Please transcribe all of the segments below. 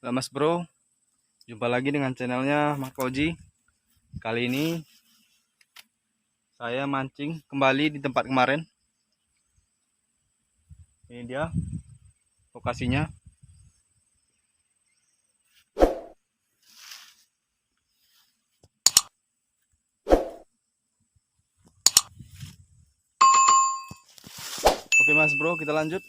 Halo Mas Bro, jumpa lagi dengan channelnya Mas Fauzi. Kali ini saya mancing kembali di tempat kemarin. Ini dia lokasinya. Oke Mas Bro, kita lanjut.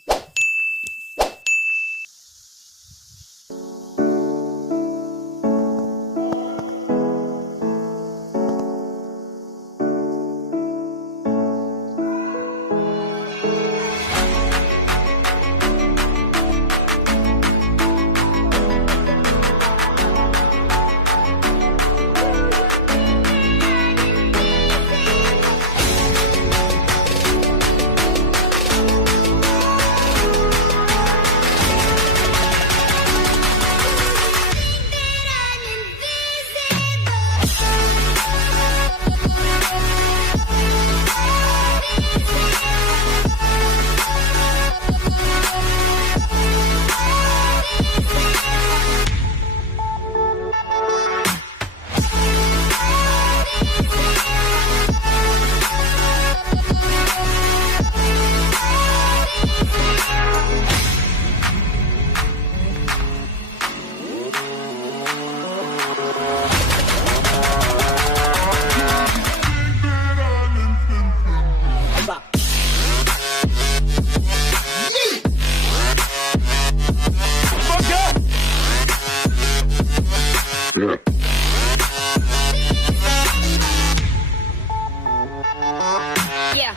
Yeah.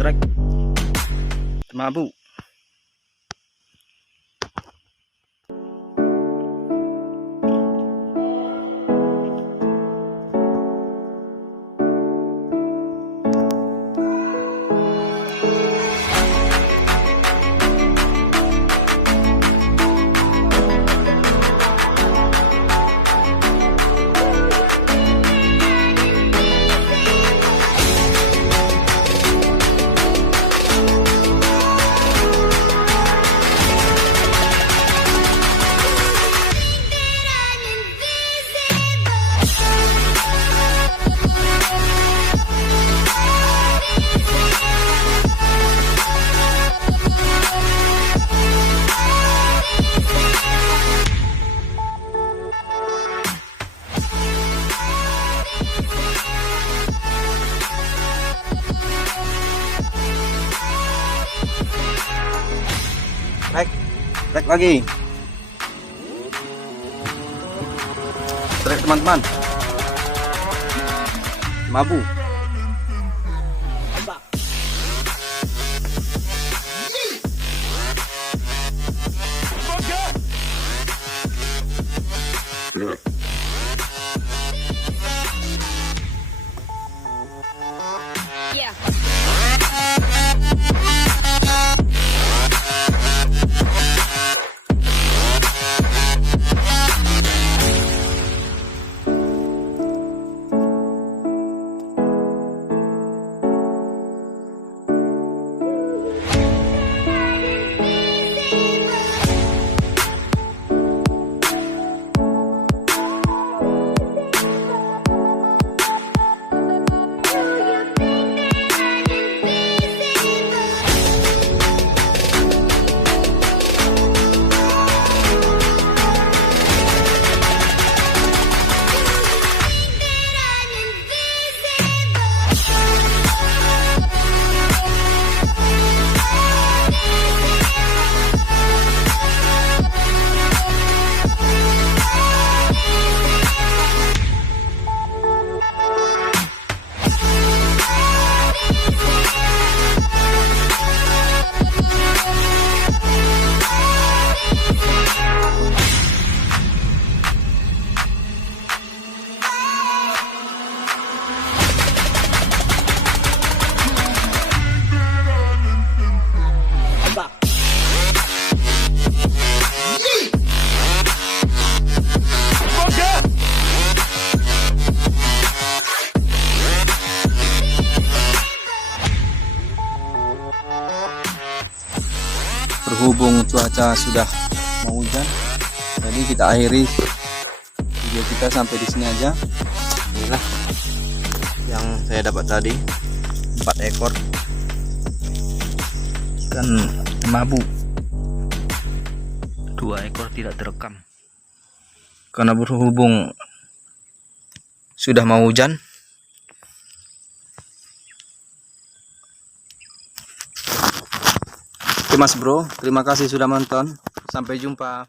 Strike mabu. Strike lagi. Strike teman-teman. Mabu. Yeah. Berhubung cuaca sudah mau hujan, jadi kita akhiri video kita sampai di sini aja. Inilah yang saya dapat tadi, 4 ekor ikan mabu. 2 ekor tidak terekam karena berhubung sudah mau hujan. Oke Mas Bro, terima kasih sudah menonton. Sampai jumpa.